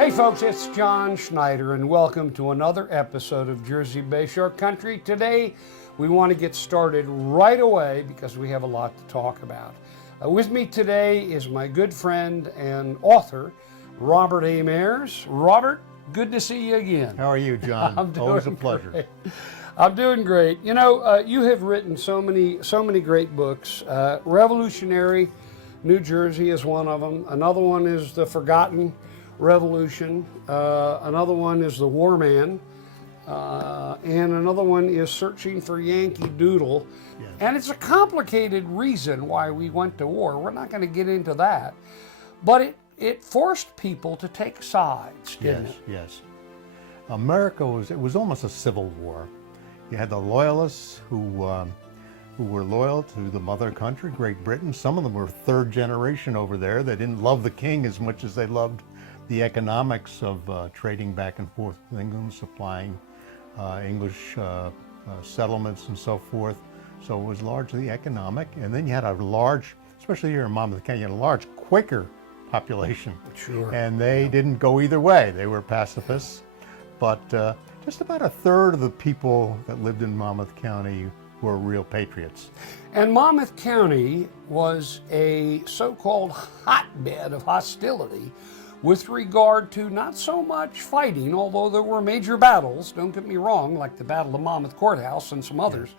Hey folks, it's John Schneider and welcome to another episode of Jersey Bay Shore Country. Today we want to get started right away because we have a lot to talk about. With me today is my good friend and author, Robert A. Mayers. Robert, good to see you again. How are you, John? Always a pleasure. Great. I'm doing great. You know, you have written so many great books. Revolutionary New Jersey is one of them. Another one is The Forgotten Revolution. Another one is The War Man. And another one is Searching for Yankee Doodle. Yes. And it's a complicated reason why we went to war. We're not going to get into that. But it forced people to take sides, didn't it? Yes. America was almost a civil war. You had the Loyalists who were loyal to the mother country, Great Britain. Some of them were third generation over there. They didn't love the king as much as they loved the economics of trading back and forth with England, supplying English settlements and so forth. So it was largely economic. And then you had a large, especially here in Monmouth County, you had a large Quaker population. Sure. And they didn't go either way. They were pacifists. But just about a third of the people that lived in Monmouth County were real patriots. And Monmouth County was a so-called hotbed of hostility with regard to not so much fighting, although there were major battles, don't get me wrong, like the Battle of Monmouth Courthouse and some others.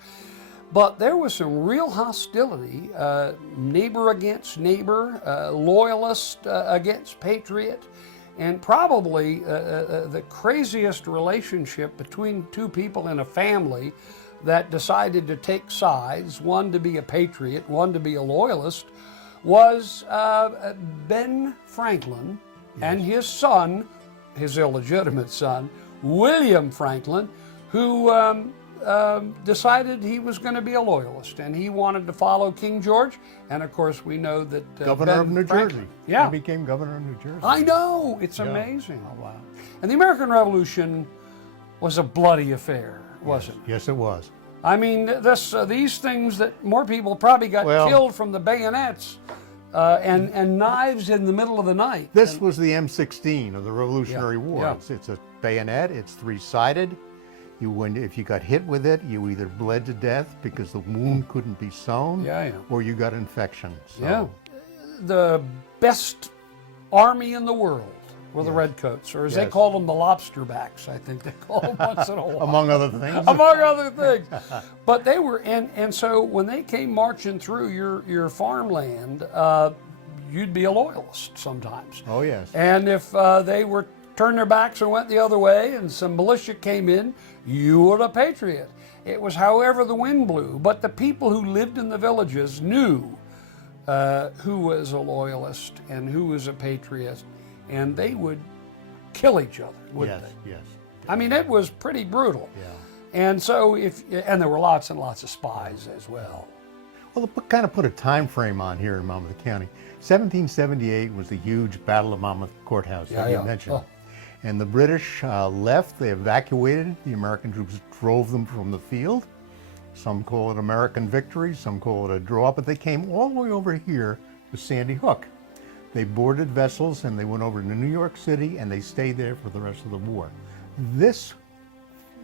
But there was some real hostility, neighbor against neighbor, loyalist against patriot, and probably the craziest relationship between two people in a family that decided to take sides, one to be a patriot, one to be a loyalist, was Ben Franklin and his son, his illegitimate son, William Franklin, who decided he was going to be a loyalist and he wanted to follow King George. And of course, we know that Governor of New Jersey. Yeah. He became governor of New Jersey. I know, it's amazing. Oh, wow. And the American Revolution was a bloody affair, wasn't it? Yes, it was. I mean, these things that more people probably got killed from the bayonets and knives in the middle of the night. This was the M16 of the Revolutionary War. Yeah. It's a bayonet, it's three-sided. If you got hit with it, you either bled to death because the wound couldn't be sewn, or you got infection. So. Yeah. The best army in the world were the Redcoats, or as they call them, the lobsterbacks, I think they call them once in a while. Among other things. Among other things. But they were, and so when they came marching through your farmland, you'd be a loyalist sometimes. Oh, yes. And if they were turned their backs and went the other way and some militia came in, you were a patriot. It was however the wind blew. But the people who lived in the villages knew who was a loyalist and who was a patriot, and they would kill each other, wouldn't they? Yes. I mean, it was pretty brutal. Yeah. And so and there were lots and lots of spies as well. Well, to kind of put a time frame on here in Monmouth County, 1778 was the huge Battle of Monmouth Courthouse that you mentioned. Oh. And the British left, they evacuated, the American troops drove them from the field. Some call it American victory, some call it a draw, but they came all the way over here to Sandy Hook. They boarded vessels and they went over to New York City and they stayed there for the rest of the war. This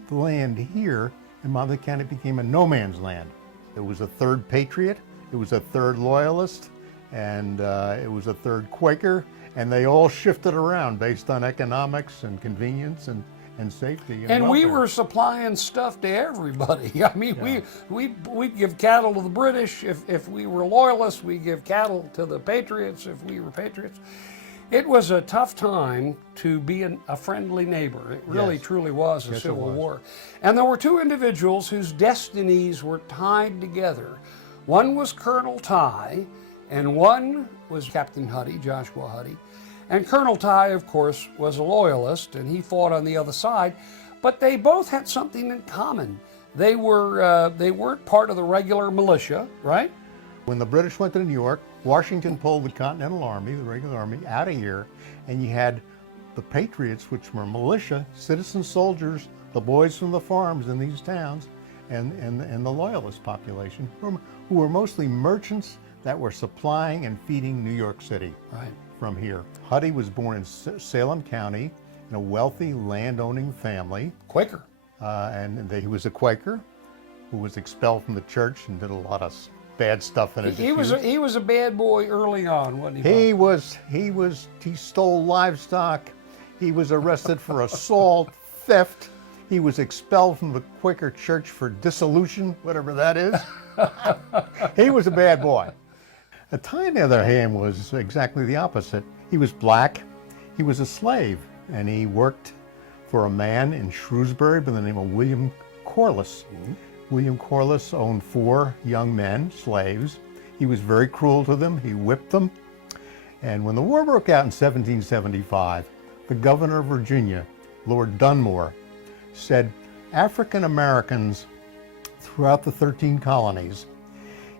land here in Monmouth County became a no man's land. It was a third patriot, it was a third loyalist, and it was a third Quaker, and they all shifted around based on economics and convenience and safety. And we welfare. were supplying stuff to everybody. I mean, we'd give cattle to the British if we were loyalists. We'd give cattle to the patriots if we were patriots. It was a tough time to be a friendly neighbor. It really, truly was a civil war. And there were two individuals whose destinies were tied together. One was Colonel Ty, and one was Captain Huddy, Joshua Huddy. And Colonel Ty, of course, was a loyalist, and he fought on the other side. But they both had something in common. They weren't part of the regular militia, right? When the British went to New York, Washington pulled the Continental Army, the regular army, out of here, and you had the Patriots, which were militia, citizen soldiers, the boys from the farms in these towns, and the Loyalist population, who were mostly merchants that were supplying and feeding New York City. Right. from here. Huddy was born in Salem County in a wealthy landowning family. Quaker. He was a Quaker who was expelled from the church and did a lot of bad stuff in it. He was a bad boy early on, wasn't he? He stole livestock. He was arrested for assault, theft. He was expelled from the Quaker church for dissolution, whatever that is. He was a bad boy. Ty, on the other hand, was exactly the opposite. He was black. He was a slave, and he worked for a man in Shrewsbury by the name of William Corliss. Mm-hmm. William Corliss owned 4 young men, slaves. He was very cruel to them. He whipped them. And when the war broke out in 1775, the governor of Virginia, Lord Dunmore, said African Americans throughout the 13 colonies,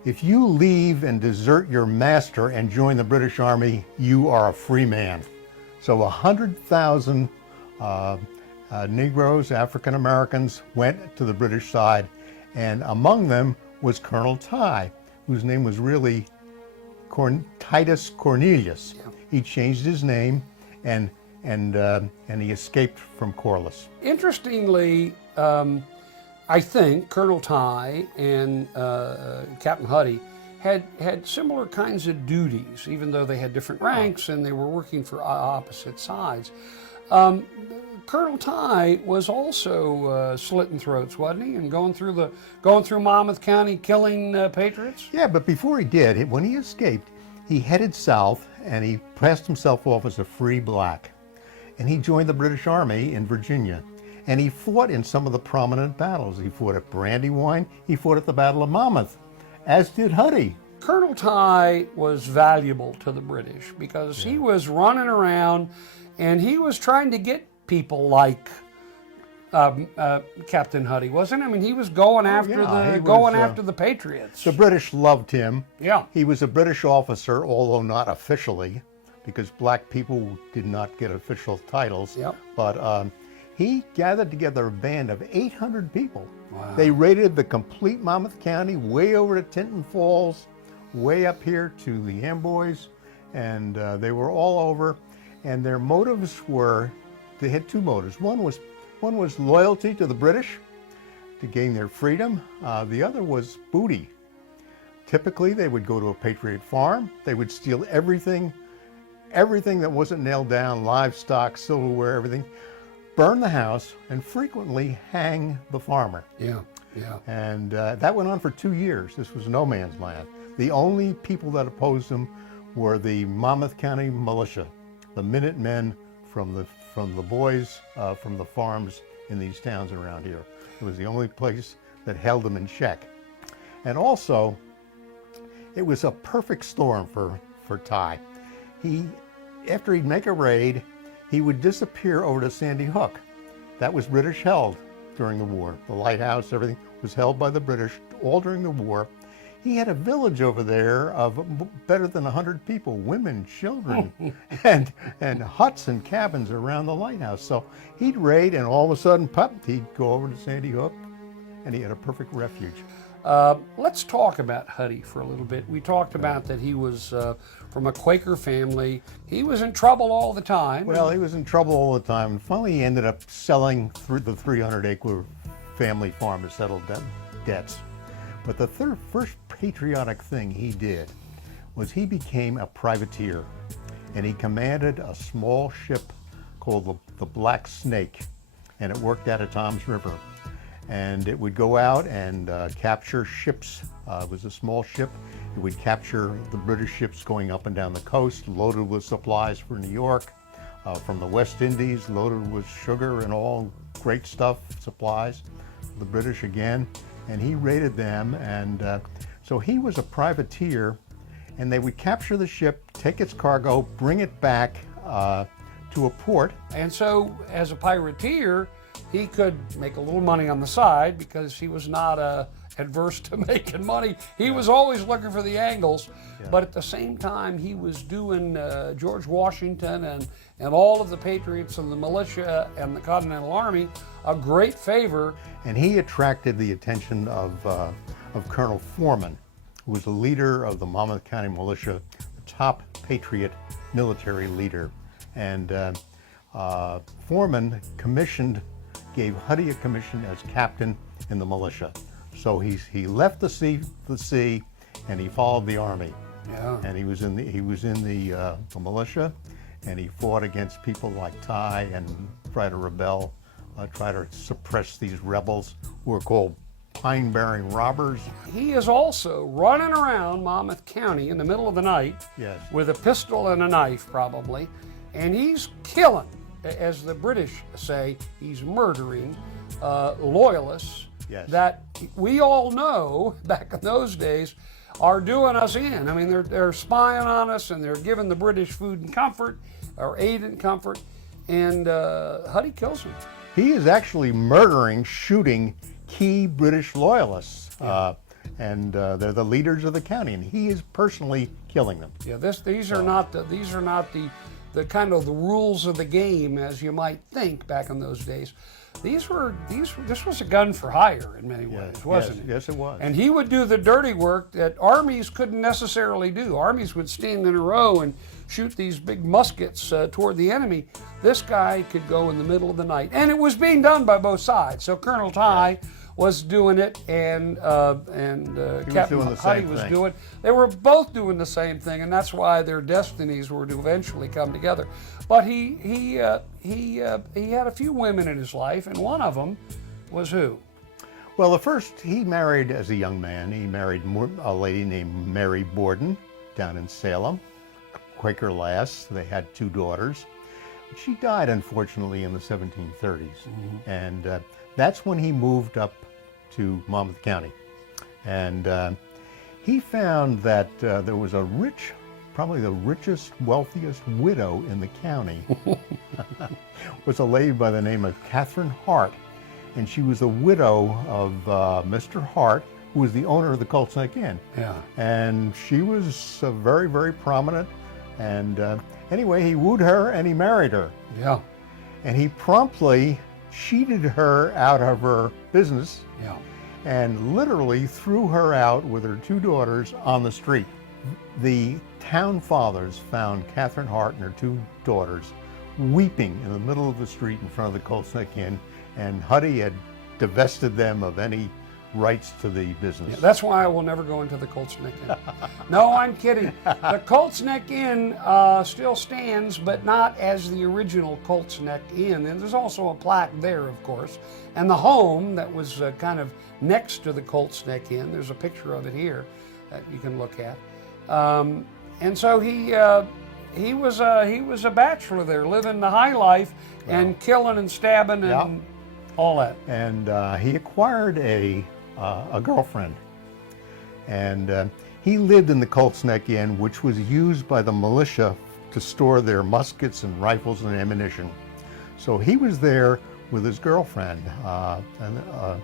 if you leave and desert your master and join the British Army, you are a free man. So 100,000 Negroes, African Americans, went to the British side, and among them was Colonel Ty, whose name was really Titus Cornelius. Yeah. He changed his name, and he escaped from Corliss. Interestingly, I think Colonel Ty and Captain Huddy had similar kinds of duties, even though they had different ranks and they were working for opposite sides. Colonel Ty was also slitting throats, wasn't he, and going through Monmouth County killing patriots? Yeah, but before he did, when he escaped, he headed south and he passed himself off as a free black, and he joined the British Army in Virginia. And he fought in some of the prominent battles. He fought at Brandywine. He fought at the Battle of Monmouth, as did Huddy. Colonel Ty was valuable to the British because he was running around and he was trying to get people like Captain Huddy, wasn't he? I mean, he was going after the Patriots. The British loved him. Yeah. He was a British officer, although not officially, because black people did not get official titles. Yep. But he gathered together a band of 800 people. Wow. They raided the complete Monmouth County, way over to Tinton Falls, way up here to the Amboys, and they were all over. And their motives were, they had 2 motives. One was loyalty to the British, to gain their freedom. The other was booty. Typically, they would go to a Patriot farm. They would steal everything that wasn't nailed down, livestock, silverware, everything, burn the house, and frequently hang the farmer. Yeah, yeah. And that went on for 2 years. This was no man's land. The only people that opposed him were the Monmouth County militia, the Minutemen from the boys from the farms in these towns around here. It was the only place that held them in check. And also, it was a perfect storm for Ty. After he'd make a raid, he would disappear over to Sandy Hook. That was British held during the war. The lighthouse, everything was held by the British all during the war. He had a village over there of better than 100 people, women, children, and huts and cabins around the lighthouse. So he'd raid, and all of a sudden, pop, he'd go over to Sandy Hook, and he had a perfect refuge. Let's talk about Huddy for a little bit. We talked about that he was from a Quaker family. He was in trouble all the time. Well, he was in trouble all the time. And finally, he ended up selling the 300-acre family farm to settle debts. But the first patriotic thing he did was he became a privateer, and he commanded a small ship called the Black Snake, and it worked out of Tom's River. And it would go out and capture ships. It was a small ship. It would capture the British ships going up and down the coast, loaded with supplies for New York, from the West Indies, loaded with sugar and all great stuff, supplies. The British again, and he raided them. And so he was a privateer, and they would capture the ship, take its cargo, bring it back to a port. And so, as a pirateer, he could make a little money on the side because he was not adverse to making money. He was always looking for the angles, but at the same time, he was doing George Washington and all of the patriots and the militia and the Continental Army a great favor. And he attracted the attention of Colonel Foreman, who was the leader of the Monmouth County militia, the top patriot military leader. And Foreman gave Huddy a commission as captain in the militia. So he left the sea, and he followed the army. Yeah. And he was in the militia, and he fought against people like Ty and tried to rebel, try to suppress these rebels who were called pine-bearing robbers. He is also running around Monmouth County in the middle of the night, Yes. with a pistol and a knife probably, and he's killing, as the British say, he's murdering loyalists. Yes. That we all know back in those days are doing us in. I mean, they're spying on us, and they're giving the British food and comfort, or aid and comfort, and Huddy kills him. He is actually shooting key British loyalists, and they're the leaders of the county, and he is personally killing them. Yeah, these are not the kind of the rules of the game as you might think back in those days. This was a gun for hire in many ways, wasn't it? Yes, it was. And he would do the dirty work that armies couldn't necessarily do. Armies would stand in a row and shoot these big muskets toward the enemy. This guy could go in the middle of the night, and it was being done by both sides. So Colonel Ty was doing it, and Captain Huddy was doing. They were both doing the same thing, and that's why their destinies were to eventually come together. But he had a few women in his life, and one of them was who? Well, the first he married as a young man. He married a lady named Mary Borden down in Salem, Quaker lass. They had 2 daughters. She died, unfortunately, in the 1730s, and that's when he moved up to Monmouth County. And he found that there was a probably the richest, wealthiest widow in the county, was a lady by the name of Catherine Hart. And she was the widow of Mr. Hart, who was the owner of the Colts Neck Inn. Yeah. And she was very, very prominent. And anyway, he wooed her and he married her. Yeah. And he promptly cheated her out of her business, and literally threw her out with her 2 daughters on the street. The town fathers found Catherine Hart and her 2 daughters weeping in the middle of the street in front of the Colts Neck Inn, and Huddy had divested them of any rights to the business. Yeah, that's why I will never go into the Colts Neck Inn. No, I'm kidding. The Colts Neck Inn still stands, but not as the original Colts Neck Inn. And there's also a plaque there, of course. And the home that was kind of next to the Colts Neck Inn, there's a picture of it here that you can look at. And so he was a bachelor there, living the high life and killing and stabbing and all that. And he acquired a girlfriend, and he lived in the Colts Neck Inn, which was used by the militia to store their muskets and rifles and ammunition. So he was there with his girlfriend, and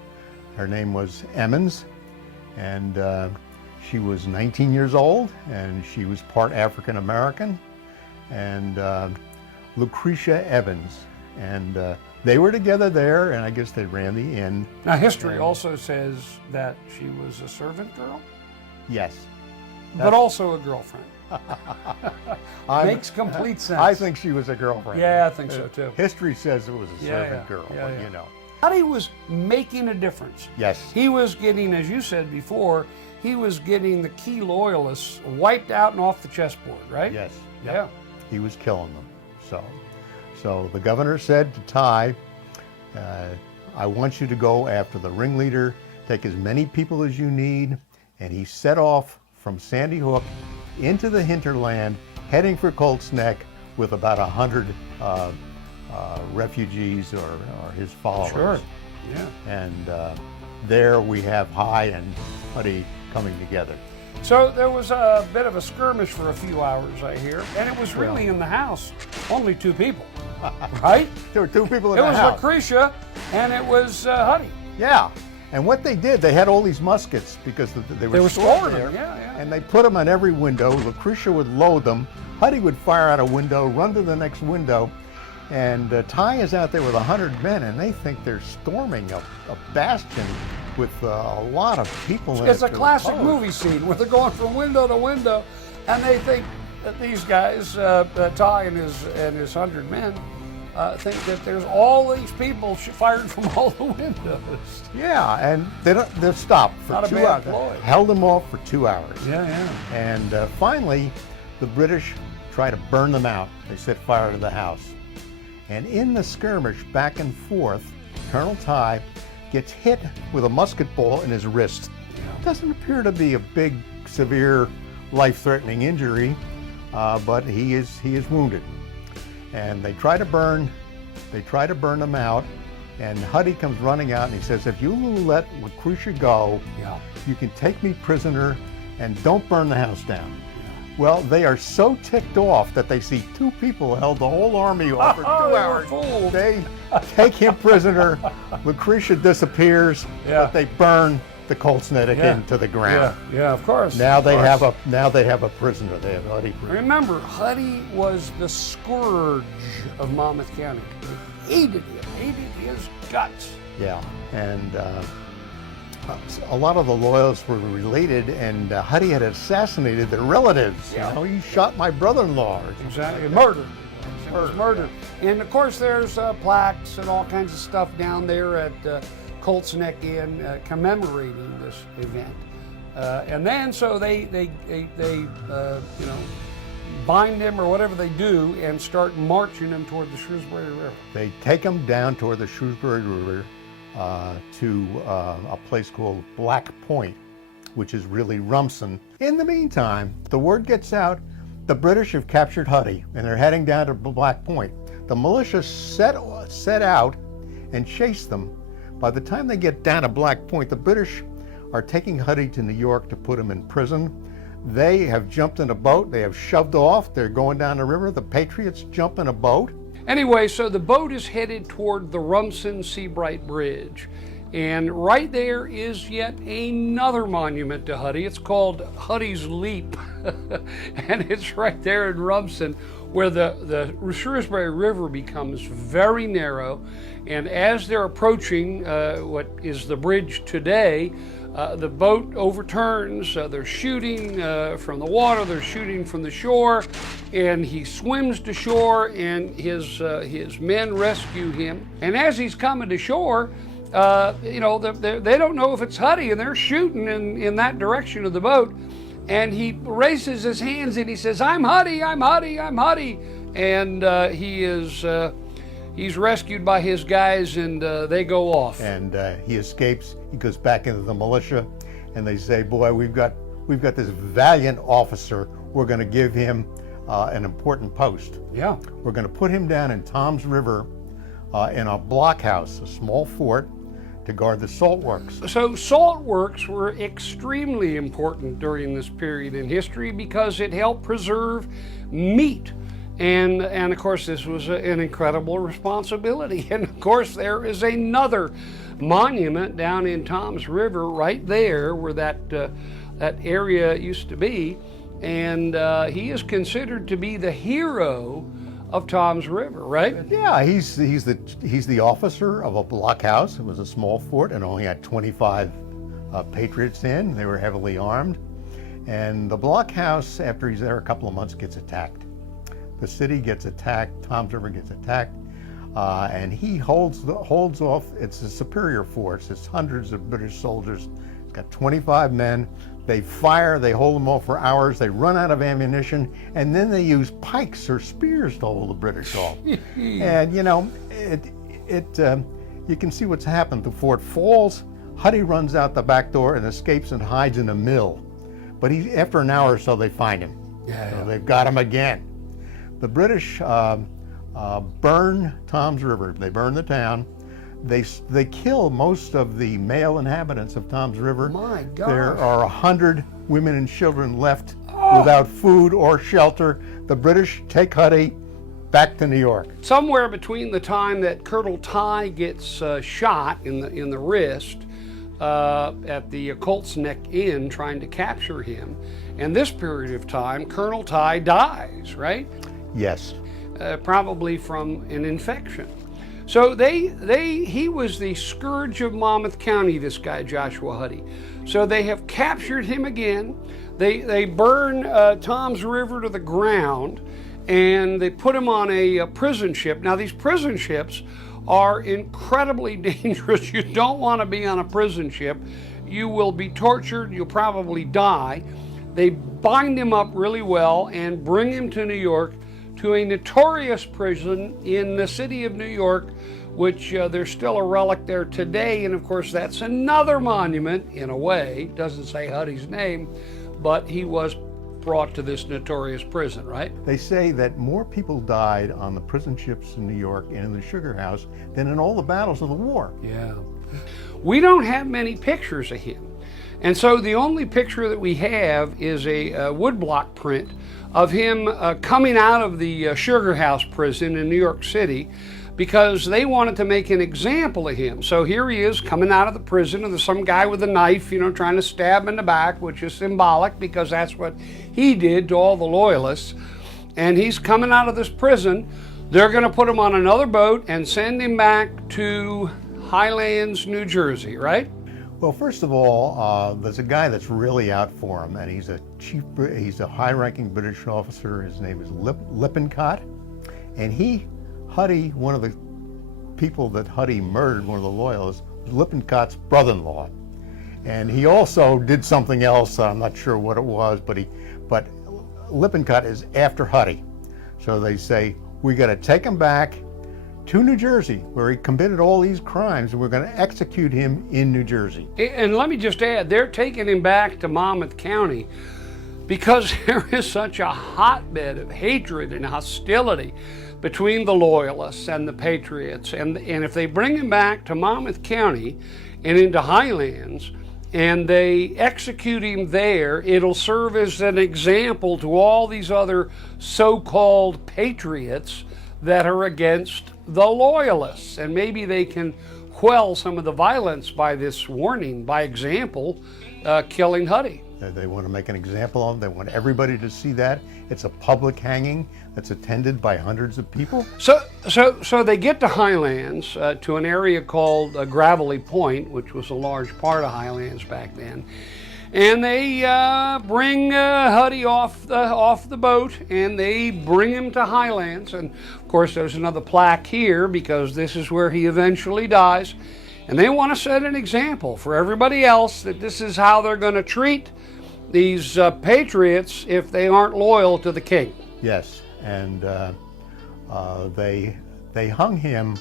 her name was Emmons, and she was 19 years old, and she was part African American, and Lucretia Evans, and they were together there, and I guess they ran the inn. Now, history also says that she was a servant girl. Yes. But also a girlfriend. Makes complete sense. I think she was a girlfriend. Yeah, I think so too. History says it was a servant girl, but you know. Huddy was making a difference. Yes. He was getting, as you said before, he was getting the key loyalists wiped out and off the chessboard, right? Yes. Yeah. He was killing them. So the governor said to Ty, I want you to go after the ringleader, take as many people as you need, and he set off from Sandy Hook into the hinterland, heading for Colts Neck with about 100 refugees or his followers. Sure, yeah. And there we have High and Huddy coming together. So there was a bit of a skirmish for a few hours, I hear, and it was really in the house, only 2 people, right? There were 2 people in the house. It was Lucretia and it was Huddy. Yeah, and what they did, they had all these muskets because they were stored there, and they put them on every window. Lucretia would load them. Huddy would fire out a window, run to the next window, and Ty is out there with 100 men, and they think they're storming a bastion with a lot of people in it. It's a classic movie scene where they're going from window to window, and they think, that these guys, Ty and his 100 men, think that there's all these people fired from all the windows. Yeah, and they stopped for Not a 2 bad hours. ploy. Held them off for 2 hours. Yeah, yeah. And finally, the British tried to burn them out. They set fire to the house. And in the skirmish back and forth, Colonel Ty gets hit with a musket ball in his wrist. Doesn't appear to be a big, severe, life-threatening injury, but he is wounded. And they try to burn them out. And Huddy comes running out and he says, "If you let Lucretia go, you can take me prisoner and don't burn the house down." Well, they are so ticked off that they see 2 people held the whole army off for 2 hours. Fools. They take him prisoner. Lucretia disappears, but they burn the Coltsnetic into the ground. Yeah, of course. Now they have a prisoner. They have Huddy prisoner. Remember, Huddy was the scourge of Monmouth County. He hated him, hated his guts. Yeah, and a lot of the Loyalists were related, and Huddy had assassinated their relatives. Yeah. You know, he shot my brother-in-law. Exactly, murdered. It was murdered. And of course, there's plaques and all kinds of stuff down there at Colt's Neck Inn commemorating this event. And then so they bind him or whatever they do and start marching him toward the Shrewsbury River. They take him down toward the Shrewsbury River to a place called Black Point, which is really Rumson. In the meantime, the word gets out, the British have captured Huddy and they're heading down to Black Point. The militia set out and chase them. By the time they get down to Black Point, the British are taking Huddy to New York to put him in prison. They have jumped in a boat, they have shoved off, they're going down the river. The Patriots jump in a boat. Anyway, so the boat is headed toward the Rumson-Seabright Bridge. And right there is yet another monument to Huddy. It's called Huddy's Leap. And it's right there in Rumson, where the Shrewsbury River becomes very narrow. And as they're approaching what is the bridge today, the boat overturns. They're shooting from the water, they're shooting from the shore, and he swims to shore, and his men rescue him. And as he's coming to shore, they don't know if it's Huddy, and they're shooting in that direction of the boat. And he raises his hands and he says, "I'm Huddy, I'm Huddy, I'm Huddy." And he's rescued by his guys, and they go off. And he escapes. He goes back into the militia, and they say, "Boy, we've got this valiant officer. We're going to give him an important post. Yeah. We're going to put him down in Tom's River in a blockhouse, a small fort, to guard the salt works." So salt works were extremely important during this period in history because it helped preserve meat. And of course, this was an incredible responsibility. And of course, there is another monument down in Tom's River right there where that area used to be. And he is considered to be the hero of Tom's River, right? Yeah, he's the officer of a blockhouse. It was a small fort and only had 25 Patriots in. They were heavily armed. And the blockhouse, after he's there a couple of months, gets attacked. The city gets attacked, Tom's River gets attacked, and he holds off. It's a superior force. It's hundreds of British soldiers. It's got 25 men. They fire, they hold them off for hours, they run out of ammunition, and then they use pikes or spears to hold the British off. And you know, you can see what's happened. The fort falls, Huddy runs out the back door and escapes and hides in a mill. But after an hour or so, they find him. So they've got him again. The British burn Tom's River. They burn the town. They kill most of the male inhabitants of Tom's River. My God. There are 100 women and children left without food or shelter. The British take Huddy back to New York. Somewhere between the time that Colonel Ty gets shot in the wrist at the Colt's Neck Inn trying to capture him, and this period of time, Colonel Ty dies, right? Yes. Probably from an infection. So he was the scourge of Monmouth County, this guy, Joshua Huddy. So they have captured him again. They burn Tom's River to the ground, and they put him on a prison ship. Now, these prison ships are incredibly dangerous. You don't want to be on a prison ship. You will be tortured. You'll probably die. They bind him up really well and bring him to New York, to a notorious prison in the city of New York, which there's still a relic there today. And of course, that's another monument in a way. It doesn't say Huddy's name, but he was brought to this notorious prison, right? They say that more people died on the prison ships in New York and in the sugar house than in all the battles of the war. Yeah. We don't have many pictures of him. And so the only picture that we have is a woodblock print of him coming out of the sugar house prison in New York City, because they wanted to make an example of him. So here he is coming out of the prison, and there's some guy with a knife, trying to stab him in the back, which is symbolic because that's what he did to all the Loyalists. And he's coming out of this prison. They're going to put him on another boat and send him back to Highlands, New Jersey, right? Well, first of all, there's a guy that's really out for him, and he's a high-ranking British officer. His name is Lippincott, and Huddy, one of the people that Huddy murdered, one of the Loyalists, was Lippincott's brother-in-law. And he also did something else, I'm not sure what it was, but Lippincott is after Huddy. So they say, we got to take him back to New Jersey, where he committed all these crimes, and we're going to execute him in New Jersey. And let me just add, they're taking him back to Monmouth County because there is such a hotbed of hatred and hostility between the Loyalists and the Patriots. And if they bring him back to Monmouth County and into Highlands, and they execute him there, it'll serve as an example to all these other so-called patriots that are against the Loyalists. And maybe they can quell some of the violence by this warning, by example, killing Huddy. They want to make an example of him. They want everybody to see that. It's a public hanging that's attended by hundreds of people. So they get to Highlands, to an area called Gravelly Point, which was a large part of Highlands back then. And they bring Huddy off the boat, and they bring him to Highlands. And of course, there's another plaque here because this is where he eventually dies. And they want to set an example for everybody else that this is how they're going to treat these patriots if they aren't loyal to the king. Yes, and they hung him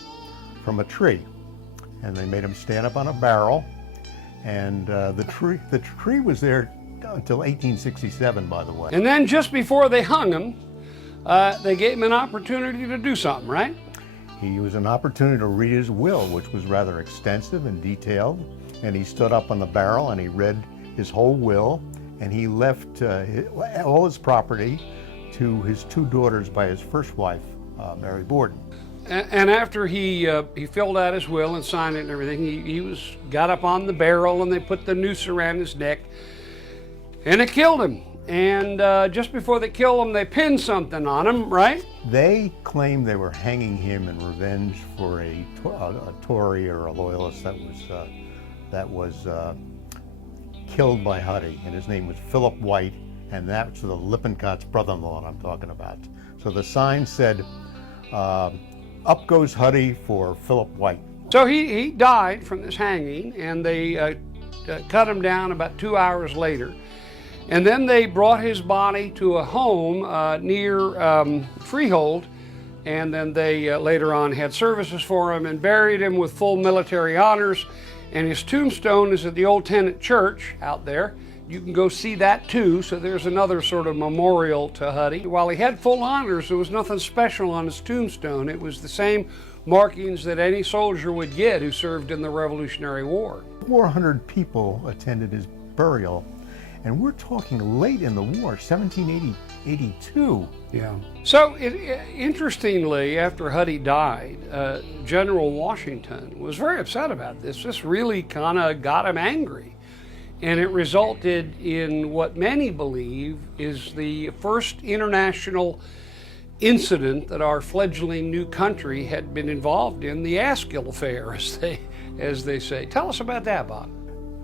from a tree, and they made him stand up on a barrel. And the tree was there until 1867, by the way. And then just before they hung him, they gave him an opportunity to do something, right? He was an opportunity to read his will, which was rather extensive and detailed. And he stood up on the barrel and he read his whole will, and he left all his property to his two daughters by his first wife, Mary Borden. And after he filled out his will and signed it and everything, he got up on the barrel, and they put the noose around his neck, and it killed him. And just before they killed him, they pinned something on him, right? They claimed they were hanging him in revenge for a Tory or a Loyalist that was killed by Huddy, and his name was Philip White, and that's the Lippincott's brother-in-law that I'm talking about. So the sign said, "Up goes Huddy for Philip White." So he died from this hanging, and they cut him down about 2 hours later. And then they brought his body to a home near Freehold, and then they later on had services for him and buried him with full military honors. And his tombstone is at the Old Tenant Church out there. You can go see that too, so there's another sort of memorial to Huddy. While he had full honors, there was nothing special on his tombstone. It was the same markings that any soldier would get who served in the Revolutionary War. 400 people attended his burial, and we're talking late in the war, 1782. Yeah. So, interestingly, after Huddy died, General Washington was very upset about this. This really kind of got him angry. And it resulted in what many believe is the first international incident that our fledgling new country had been involved in, the Askill affair, as they say. Tell us about that, Bob.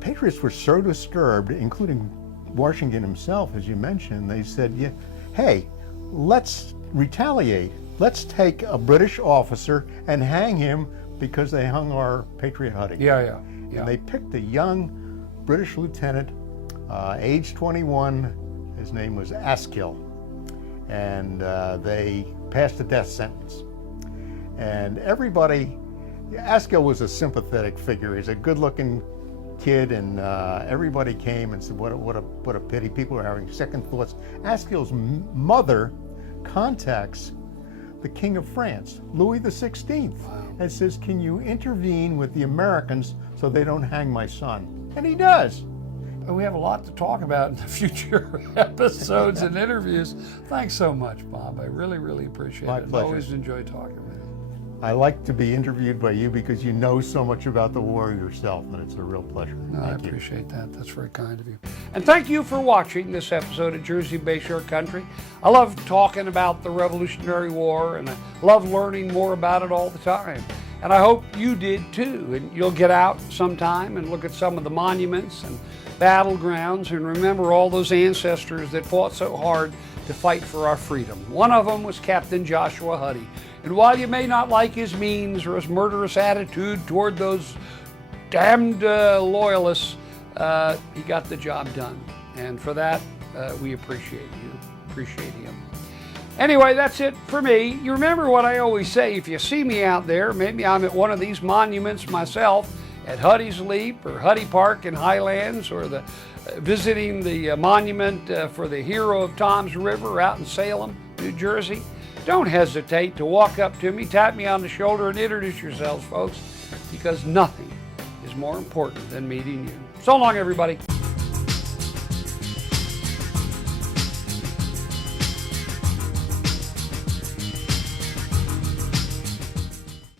Patriots were so disturbed, including Washington himself, as you mentioned, they said, yeah, hey, let's retaliate. Let's take a British officer and hang him because they hung our patriot Huddy. Yeah. And they picked a young British lieutenant, age 21. His name was Askill. And they passed a death sentence. And everybody, Askill was a sympathetic figure. He's a good-looking kid, and everybody came and said, what a pity. People are having second thoughts. Askill's mother contacts the King of France, Louis XVI, and says, can you intervene with the Americans so they don't hang my son? And he does. We have a lot to talk about in the future episodes and interviews. Thanks so much, Bob. I really, really appreciate My it. pleasure. I always enjoy talking with you. I like to be interviewed by you because you know so much about the war yourself, and it's a real pleasure. No, I Thank you. appreciate that. That's very kind of you. And thank you for watching this episode of Jersey Bayshore Country. I love talking about the Revolutionary War, and I love learning more about it all the time. And I hope you did too. And you'll get out sometime and look at some of the monuments and battlegrounds and remember all those ancestors that fought so hard to fight for our freedom. One of them was Captain Joshua Huddy. And while you may not like his means or his murderous attitude toward those damned loyalists, he got the job done. And for that, we appreciate you, appreciate him. Anyway, that's it for me. You remember what I always say, if you see me out there, maybe I'm at one of these monuments myself, at Huddy's Leap or Huddy Park in Highlands, or visiting the monument for the hero of Tom's River out in Salem, New Jersey, don't hesitate to walk up to me, tap me on the shoulder, and introduce yourselves, folks, because nothing is more important than meeting you. So long, everybody.